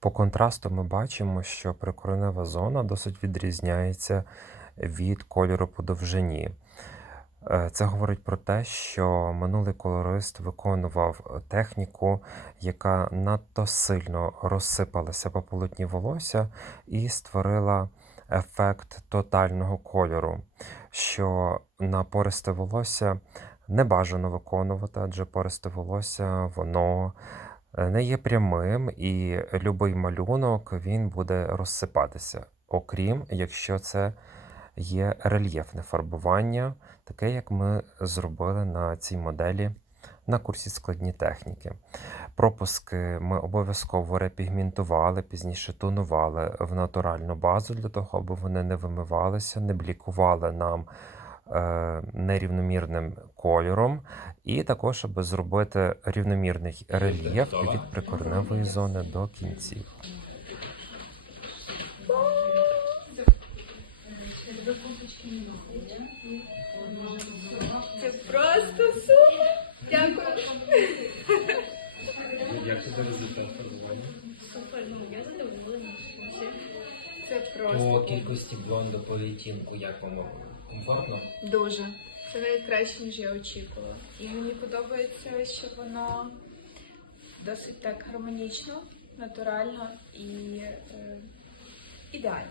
По контрасту ми бачимо, що прикоренева зона досить відрізняється від кольору по довжині. Е, Це говорить про те, що минулий колорист виконував техніку, яка надто сильно розсипалася по полотні волосся і створила ефект тотального кольору, що на пористе волосся не бажано виконувати, адже пористе волосся воно не є прямим, і любий малюнок він буде розсипатися, окрім якщо це є рельєфне фарбування, таке як ми зробили на цій моделі на курсі складні техніки. Пропуски ми обов'язково репігментували, пізніше тонували в натуральну базу для того, аби вони не вимивалися, не блікували нам е, нерівномірним кольором, і також, аби зробити рівномірний рельєф від прикорневої зони до кінців. Це просто супер! Дякую. Як тобі результат фарбування? Супер, ну я задоволена. Це По кількості блонду по відтінку, як воно комфортно? дуже. Це навіть краще, ніж я очікувала. І мені подобається, що воно досить так гармонічно, натурально і е, ідеально.